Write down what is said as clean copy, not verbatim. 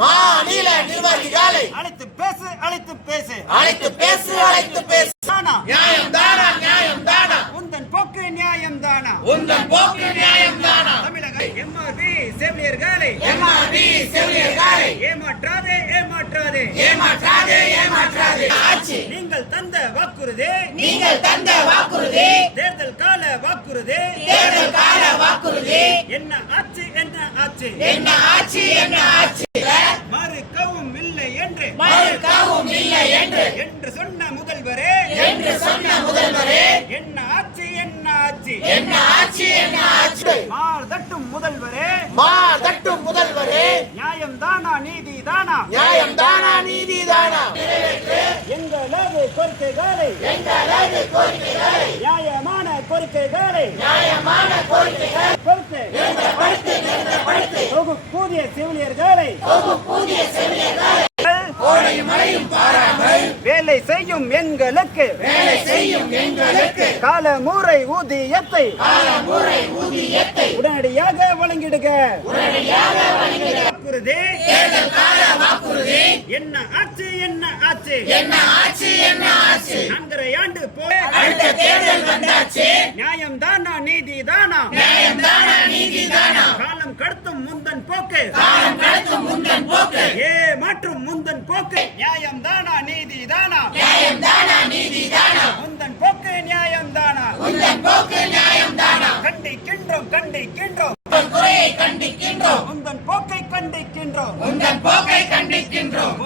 மாநில நிர்வாகிகளை அழைத்து பேசு அழைத்து பேசு அழைத்து பேசு அழைத்து பேசு. நியாயம் தானா நியாயம் தானா உந்தன் போக்கு நியாயம் தானா உந்தன் போக்கு நியாயம் தானா. தமிழக எம்ஆர்பி செவிலியர்களை செவிலியர்களை ஏமாற்றாதே ஏமாற்றாதே ஏமாற்றாதே ஏமாற்றாதே. ஆட்சி நீங்கள் தந்த வாக்குறுதி நீங்கள் தந்த வாக்குறுதி தேர்தல் கால வாக்குறுதி தேர்தல் கால வாக்குறுதி என்ன ஆச்சு என்ன ஆச்சு என்ன ஆட்சி என்ன ஆட்சி மறுக்கவும் இல்லை என்று மறுக்கவும் இல்லை என்று சொன்ன முதல்வரே என்ன ஆச்சு என்ன ஆச்சு என்ன ஆட்சி என்ன ஆட்சி. மார் தட்டும் முதல்வரே தட்டும் முதல்வரே நியாயம் தானா நீதி தானா நியாயம் தானா நீதி தானா. எங்களது கோரிக்கைகளை நியாயமான கோரிக்கைகளை கொடுத்து தொகுப்பூதிய செவிலியர்களை வேலை செய்யும் எங்களுக்கு காலமுறை ஊதியத்தை உடனடியாக வழங்கிடுக. வாக்குறுதி என்ன ஆச்சு என்ன ஆச்சு என்ன ஆட்சி என்ன ஆட்சி. 4.5 ஆண்டு போய் அடுத்த தேர்தல் வந்தாச்சு. நியாயம் தானா நீதி தானா நியாயம் தானா நீதி தானா. காலம் கடத்தும் முந்தன் போக்கு காலம் கடத்தும் முந்தன் போக்கு மாற்றும் முந்தன் போக்கு நியாயம் தானா நீதி தானா நியாயம் தானா நீதி தானா. முந்தன் போக்கு நியாயம் தானா முந்தன் போக்கு நியாயம் தானா. கண்டிக்கின்றோம் உங்கள் குறையை கண்டிக்கின்றோம் முந்தன் போக்கை கண்டிக்கின்றோம் முந்தன் போக்கை கண்டிக்கின்றோம்.